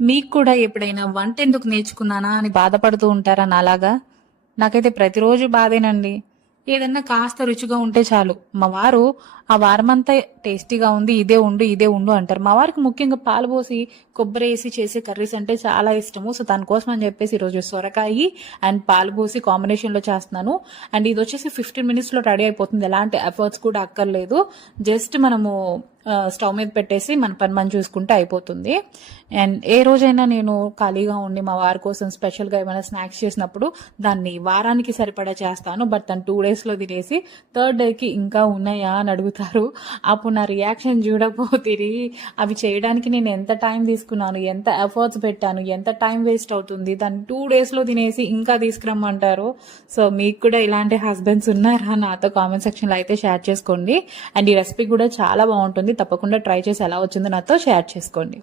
మీకు కూడా ఎప్పుడైనా వంట ఎందుకు నేర్చుకున్నానా అని బాధపడుతూ ఉంటారా నాలాగా? నాకైతే ప్రతిరోజు బాధేనండి. ఏదన్నా కాస్త రుచిగా ఉంటే చాలు. మా వారు ఆ వారమంతా టేస్టీగా ఉంది, ఇదే ఉండు, ఇదే ఉండు అంటారు. మా వారికి ముఖ్యంగా పాలు పోసి, కొబ్బరేసి చేసే కర్రీస్ అంటే చాలా ఇష్టము. సో, దానికోసం అని చెప్పేసి ఈరోజు సొరకాయి అండ్ పాలు పోసి కాంబినేషన్‌లో చేస్తున్నాను. అండ్ ఇదొచ్చేసి 15 మినిట్స్‌లో రెడీ అయిపోతుంది. ఎలాంటి ఎఫర్ట్స్ కూడా అక్కర్లేదు. జస్ట్ మనము స్టవ్ మీద పెట్టేసి మన పని మనం చూసుకుంటే అయిపోతుంది. అండ్ ఏ రోజైనా నేను ఖాళీగా ఉండి మా వారి కోసం స్పెషల్‌గా ఏమైనా స్నాక్స్ చేసినప్పుడు దాన్ని వారానికి సరిపడా చేస్తాను. బట్ తను 2 డేస్‌లో తినేసి థర్డ్ డేకి ఇంకా ఉన్నాయా అని అడుగుతారు. అప్పుడు నా రియాక్షన్ చూడకపోతిరి. అవి చేయడానికి నేను ఎంత టైం తీసుకున్నాను, ఎంత ఎఫర్ట్స్ పెట్టాను, ఎంత టైం వేస్ట్ అవుతుంది. దాన్ని 2 డేస్‌లో తినేసి ఇంకా తీసుకురమ్మంటారు. సో, మీకు కూడా ఇలాంటి హస్బెండ్స్ ఉన్నారా? నాతో కామెంట్ సెక్షన్‌లో అయితే షేర్ చేసుకోండి. అండ్ ఈ రెసిపీ కూడా చాలా బాగుంటుంది. తప్పకుండా ట్రై చేసి ఎలా వచ్చిందో నాతో షేర్ చేసుకోండి.